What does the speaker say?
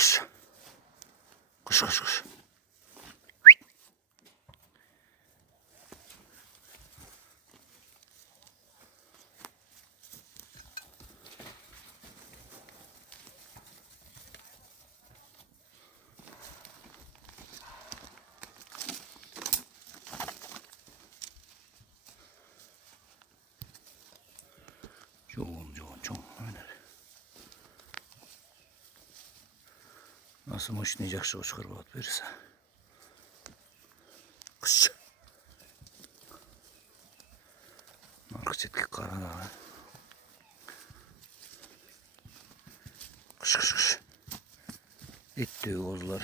Kış. Kış kış kış. Çoğun. Nasıl hoşlayacak şu kırbat verirse. Kış. Marketlik karana. Kış. Et diyor kozlar.